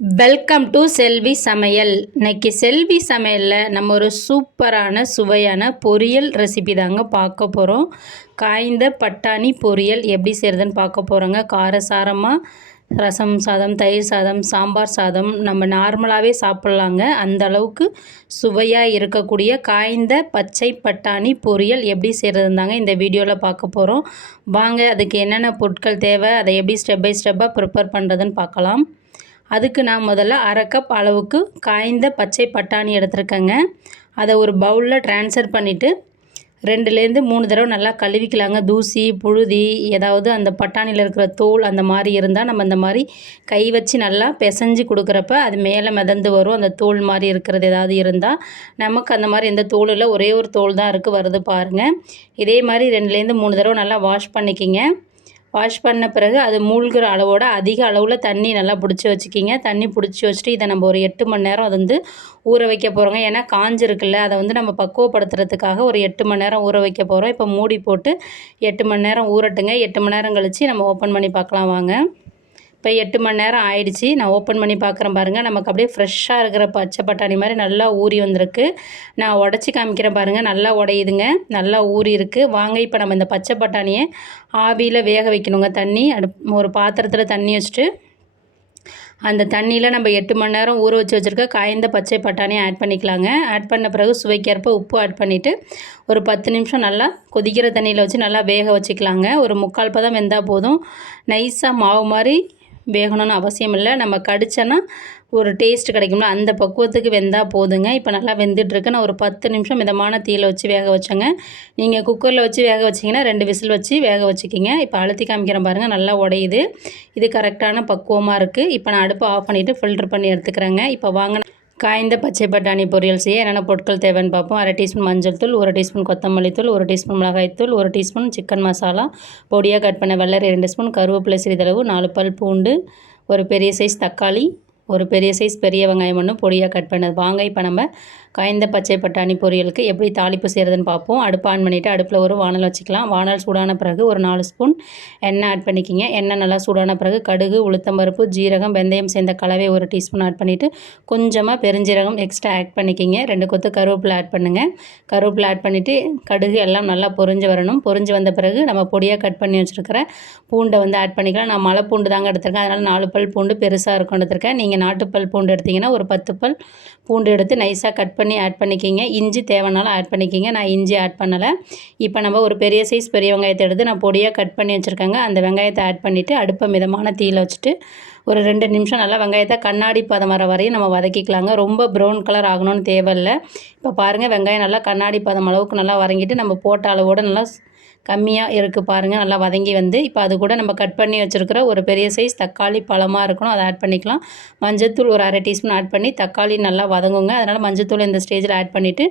Welcome to செல்வி சமையல் இன்னைக்கு செல்வி சமையலில் நம்ம ஒரு சூப்பரான சுவையான பொரியல் ரெசிபி தாங்க பார்க்க போகிறோம் காய்ந்த பட்டாணி பொரியல் எப்படி செய்கிறதுன்னு பார்க்க போகிறோங்க காரசாரமாக ரசம் சாதம் தயிர் சாதம் சாம்பார் சாதம் நம்ம நார்மலாகவே சாப்பிட்லாங்க. அந்த அளவுக்கு சுவையாக இருக்கக்கூடிய காய்ந்த பச்சை பட்டாணி பொரியல் எப்படி செய்கிறதுந்தாங்க இந்த வீடியோவில் பார்க்க போகிறோம் வாங்க அதுக்கு என்னென்ன பொருட்கள் தேவை அதை எப்படி ஸ்டெப் பை ஸ்டெப்பாக ப்ரிப்பேர் பண்ணுறதுன்னு பார்க்கலாம். அதுக்கு நான் முதல்ல அரை கப் அளவுக்கு காய்ந்த பச்சை பட்டாணி எடுத்துருக்கேங்க. அதை ஒரு பவுலில் ட்ரான்ஸ்ஃபர் பண்ணிவிட்டு ரெண்டுலேருந்து மூணு தடவை நல்லா கழுவிக்கலாங்க. தூசி புழுதி ஏதாவது அந்த பட்டாணியில் இருக்கிற தோல் அந்த மாதிரி இருந்தால் நம்ம அந்த மாதிரி கை வச்சு நல்லா பிசைஞ்சு கொடுக்குறப்ப அது மேலே மிதந்து வரும். அந்த தோல் மாதிரி இருக்கிறது ஏதாவது இருந்தால் நமக்கு அந்த மாதிரி எந்த தோலில் இல்லை. ஒரே ஒரு தோல் தான் இருக்குது வருது பாருங்கள் இதே மாதிரி ரெண்டுலேருந்து மூணு தடவை நல்லா வாஷ் பண்ணிக்கிங்க. வாஷ் பண்ண பிறகு அது மூழ்கிற அளவோட அதிக அளவில் தண்ணி நல்லா பிடிச்சி வச்சுக்கிங்க. தண்ணி பிடிச்சி வச்சுட்டு இதை நம்ம ஒரு எட்டு மணி நேரம் அது வந்து ஊற வைக்க போகிறோங்க ஏன்னா காஞ்சிருக்குல்ல அதை வந்து நம்ம பக்குவப்படுத்துறதுக்காக ஒரு எட்டு மணி நேரம் ஊற வைக்க போகிறோம் இப்போ மூடி போட்டு எட்டு மணி நேரம் ஊறட்டுங்க. எட்டு மணி நேரம் கழித்து நம்ம ஓப்பன் பண்ணி பார்க்கலாம் வாங்க. இப்போ எட்டு மணி நேரம் ஆயிடுச்சு. நான் ஓப்பன் பண்ணி பார்க்குறேன் பாருங்கள் நமக்கு அப்படியே ஃப்ரெஷ்ஷாக இருக்கிற பச்சை பட்டாணி மாதிரி நல்லா ஊறி வந்திருக்கு. நான் உடச்சி காமிக்கிறேன் பாருங்கள் நல்லா உடையுதுங்க. நல்லா ஊறி இருக்குது வாங்க இப்போ நம்ம இந்த பச்சை பட்டாணியை ஆவியில் வேக வைக்கணுங்க. தண்ணி அடு ஒரு பாத்திரத்தில் தண்ணி வச்சுட்டு அந்த தண்ணியில் நம்ம எட்டு மணி நேரம் ஊற வச்சு வச்சுருக்க காய்ந்த பச்சை பட்டாணியை ஆட் பண்ணிக்கலாங்க. ஆட் பண்ண பிறகு சுவைக்கேற்ப உப்பு ஆட் பண்ணிவிட்டு ஒரு பத்து நிமிஷம் நல்லா கொதிக்கிற தண்ணியில் வச்சு நல்லா வேக வச்சுக்கலாங்க. ஒரு முக்கால் பதம் வெந்தால் போதும். நைஸாக மாவு மாதிரி வேகணும்னு அவசியம் இல்லை நம்ம கடிச்சோன்னா ஒரு டேஸ்ட் கிடைக்கும்ல அந்த பக்குவத்துக்கு வெந்தால் போதுங்க. இப்போ நல்லா வெந்துட்டுருக்கு. நான் ஒரு பத்து நிமிஷம் மிதமான தீயில் வச்சு வேக வச்சேங்க. நீங்கள் குக்கரில் வச்சு வேக வச்சிங்கன்னா ரெண்டு விசில் வச்சு வேக வச்சுக்கிங்க. இப்போ அழுத்தி காமிக்கிறேன் பாருங்கள் நல்லா உடையுது. இது கரெக்டான பக்குவமாக இருக்குது இப்போ நான் அடுப்பை ஆஃப் பண்ணிவிட்டு ஃபில்ட்ரு பண்ணி எடுத்துக்கிறேங்க. இப்போ வாங்க காய்ந்த பச்சை பட்டாணி பொரியல் செய்ய என்னென்ன பொருட்கள் தேவைன்னு பார்ப்போம். அரை டீஸ்பூன் மஞ்சள் தூள் ஒரு டீஸ்பூன் கொத்தமல்லி தூள் ஒரு டீஸ்பூன் மிளகாய்த்தூள் ஒரு டீஸ்பூன் சிக்கன் மசாலா. பொடியாக கட் பண்ண வெள்ளரி ரெண்டு ஸ்பூன் கருவேப்பிலை சிறிதளவு நாலு பல் பூண்டு ஒரு பெரிய சைஸ் தக்காளி ஒரு பெரிய சைஸ் பெரிய வெங்காயம் ஒன்று பொடியாக கட் பண்ணது. வாங்க இப்போ நம்ம காய்ந்த பச்சை பட்டாணி பொரியலுக்கு எப்படி தாளிப்பு செய்கிறதுன்னு பார்ப்போம். அடுப்பு ஆன் பண்ணிவிட்டு அடுப்பில் ஒரு வானல் வச்சுக்கலாம். வானல் சூடான பிறகு ஒரு நாலு ஸ்பூன் எண்ணெய் ஆட் பண்ணிக்கிங்க. எண்ணெய் நல்லா சூடான பிறகு கடுகு உளுத்தம்பருப்பு ஜீரகம் வெந்தயம் சேர்ந்த கலவை ஒரு டீஸ்பூன் ஆட் பண்ணிவிட்டு கொஞ்சமாக பெருஞ்சீரகம் எக்ஸ்ட்ரா ஆட் பண்ணிக்கிங்க. ரெண்டு கொத்து கருவேப்பிலை ஆட் பண்ணுங்கள் கருவேப்பிலை ஆட் பண்ணிவிட்டு கடுகு எல்லாம் நல்லா பொரிஞ்சு வரணும். பொரிஞ்சு வந்த பிறகு நம்ம பொடியாக கட் பண்ணி வச்சுருக்கிற பூண்டை வந்து ஆட் பண்ணிக்கலாம். நான் மலை பூண்டு தாங்க எடுத்திருக்கேன். அதனால் நாலு பல் பூண்டு பெருசாக இருக்கும் எடுத்திருக்கேன். நீங்கள் நாட்டுப்பல் பூண்டு எடுத்திங்கன்னா ஒரு பத்து பல் பூண்டு எடுத்து நைஸாக கட் பண்ணி ஆட் பண்ணிக்கிங்க. இஞ்சி தேவைனாலும் ஆட் பண்ணிக்கிங்க. நான் இஞ்சி ஆட் பண்ணலை. இப்போ நம்ம ஒரு பெரிய சைஸ் பெரிய வெங்காயத்தை எடுத்து நான் பொடியாக கட் பண்ணி வச்சுருக்கேங்க. அந்த வெங்காயத்தை ஆட் பண்ணிவிட்டு அடுப்பை மிதமான தீயில் வச்சுட்டு ஒரு ரெண்டு நிமிஷம் நல்லா வெங்காயத்தை கண்ணாடி பதம் வர வரையும் நம்ம வதக்கிக்கலாங்க. ரொம்ப ப்ரௌன் கலர் ஆகணும்னு தேவையில்லை. இப்போ பாருங்கள் வெங்காயம் நல்லா கண்ணாடி பதம் அளவுக்கு நல்லா வதங்கிட்டு நம்ம போட்ட அளவோடு நல்லா கம்மியாக இருக்குது பாருங்கள் நல்லா வதங்கி வந்து இப்போ அது கூட நம்ம கட் பண்ணி வச்சுருக்கிற ஒரு பெரிய சைஸ் தக்காளி பழமாக இருக்கணும். அதை ஆட் பண்ணிக்கலாம். மஞ்சத்தூள் ஒரு அரை டீஸ்பூன் ஆட் பண்ணி தக்காளி நல்லா வதங்குங்க. அதனால் மஞ்சத்தூள் இந்த ஸ்டேஜில் ஆட் பண்ணிவிட்டு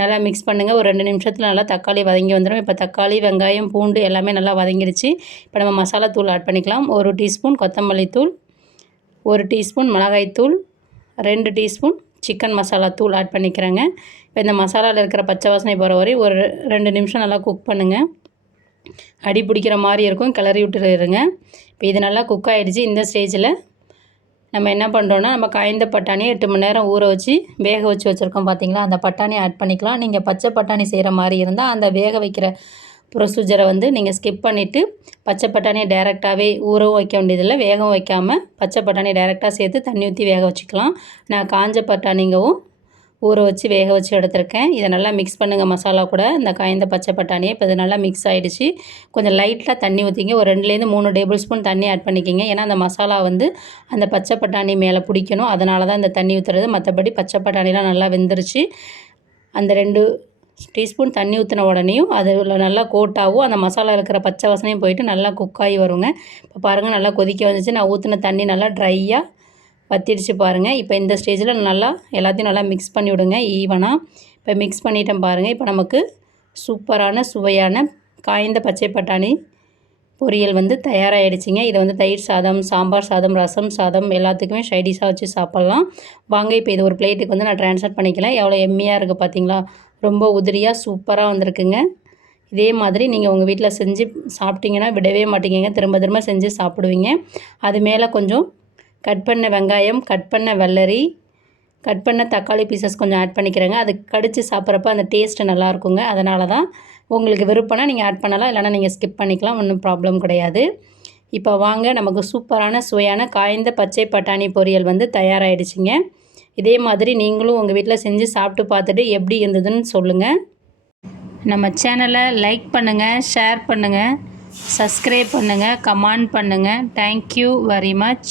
நல்லா மிக்ஸ் பண்ணுங்கள் ஒரு ரெண்டு நிமிஷத்தில் நல்லா தக்காளி வதங்கி வந்துடும் இப்போ தக்காளி வெங்காயம் பூண்டு எல்லாமே நல்லா வதங்கிடுச்சு இப்போ நம்ம மசாலா தூள் ஆட் பண்ணிக்கலாம். ஒரு டீஸ்பூன் கொத்தமல்லி தூள் ஒரு டீஸ்பூன் மிளகாய்த்தூள் ரெண்டு டீஸ்பூன் சிக்கன் மசாலா தூள் ஆட் பண்ணிக்கிறேங்க. இப்போ இந்த மசாலாவில் இருக்கிற பச்சை வாசனை போகிற வரை ஒரு ரெண்டு நிமிஷம் நல்லா குக் பண்ணுங்கள் அடி பிடிக்கிற மாதிரி இருக்கும். கிளறி விட்டுருங்க இப்போ இது நல்லா குக் ஆகிடுச்சு இந்த ஸ்டேஜில் நம்ம என்ன பண்ணுறோன்னா நம்ம காய்ந்த பட்டாணியை எட்டு மணி நேரம் ஊற வச்சு வேக வச்சு வச்சுருக்கோம் பார்த்தீங்களா அந்த பட்டாணியை ஆட் பண்ணிக்கலாம். நீங்கள் பச்சை பட்டாணி செய்கிற மாதிரி இருந்தால் அந்த வேக வைக்கிற ப்ரொசீஜரை வந்து நீங்கள் ஸ்கிப் பண்ணிவிட்டு பச்சை பட்டாணியை டேரெக்டாகவே ஊறவும் வைக்க வேண்டியதில்லை. வேகவும் வைக்காமல் பச்சை பட்டாணியை டேரெக்டாக சேர்த்து தண்ணி ஊற்றி வேக வச்சுக்கலாம். நான் காஞ்ச பட்டாணிங்கவும் ஊற வச்சு வேக வச்சு எடுத்திருக்கேன். இதை நல்லா மிக்ஸ் பண்ணுங்கள் மசாலா கூட. இந்த காய்ந்த பச்சை பட்டாணியை இப்போ இது நல்லா மிக்ஸ் ஆகிடுச்சு கொஞ்சம் லைட்டாக தண்ணி ஊற்றிங்க ஒரு ரெண்டுலேருந்து மூணு டேபிள் ஸ்பூன் தண்ணி ஆட் பண்ணிக்கிங்க. ஏன்னா அந்த மசாலா வந்து அந்த பச்சை பட்டாணி மேலே பிடிக்கணும். அதனால தான் இந்த தண்ணி ஊற்றுறது மற்றபடி பச்சை பட்டாணிலாம் நல்லா வெந்துருச்சு. அந்த ரெண்டு டீஸ்பூன் தண்ணி ஊற்றின உடனேயும் அதில் நல்லா கோட்டாகவும் அந்த மசாலா இருக்கிற பச்சை வாசனையும் போயிட்டு நல்லா குக்காகி வருங்க. இப்போ பாருங்கள் நல்லா கொதிக்க வந்துச்சு. நான் ஊற்றின தண்ணி நல்லா ட்ரையாக வத்திடுச்சு பாருங்கள் இப்போ இந்த ஸ்டேஜில் நல்லா எல்லாத்தையும் நல்லா மிக்ஸ் பண்ணி விடுங்க ஈவனாக இப்போ மிக்ஸ் பண்ணிட்டேன் பாருங்கள் இப்போ நமக்கு சூப்பரான சுவையான காய்ந்த பச்சை பட்டாணி பொரியல் வந்து தயாராகிடுச்சிங்க இதை வந்து தயிர் சாதம் சாம்பார் சாதம் ரசம் சாதம் எல்லாத்துக்குமே ஷைடிஷாக வச்சு சாப்பிட்லாம். வாங்க இப்போ இது ஒரு பிளேட்டுக்கு வந்து நான் ட்ரான்ஸ்ஃபர் பண்ணிக்கலாம். எவ்வளோ எம்மியாக இருக்குது பார்த்தீங்களா ரொம்ப உதிரியாக சூப்பராக வந்திருக்குங்க. இதே மாதிரி நீங்கள் உங்கள் வீட்டில் செஞ்சு சாப்பிட்டீங்கன்னா விடவே மாட்டீங்க திரும்ப திரும்ப செஞ்சு சாப்பிடுவீங்க. அது மேலே கொஞ்சம் கட் பண்ண வெங்காயம் கட் பண்ண வெள்ளரி கட் பண்ண தக்காளி பீசஸ் கொஞ்சம் ஆட் பண்ணிக்கிறேங்க. அது கடித்து சாப்பிட்றப்ப அந்த டேஸ்ட்டு நல்லாயிருக்குங்க. அதனால தான் உங்களுக்கு விருப்பம்னா நீங்கள் ஆட் பண்ணலாம். இல்லைனா நீங்கள் ஸ்கிப் பண்ணிக்கலாம். ஒன்றும் ப்ராப்ளம் கிடையாது. இப்போ வாங்க நமக்கு சூப்பரான சுவையான காய்ந்த பச்சை பட்டாணி பொரியல் வந்து தயாராகிடுச்சிங்க இதே மாதிரி நீங்களும் உங்கள் வீட்டில் செஞ்சு சாப்பிட்டு பார்த்துட்டு எப்படி இருந்ததுன்னு சொல்லுங்கள் நம்ம சேனலை லைக் பண்ணுங்கள் ஷேர் பண்ணுங்கள் சப்ஸ்கிரைப் பண்ணுங்கள் கமெண்ட் பண்ணுங்கள் தேங்க்யூ வெரி மச்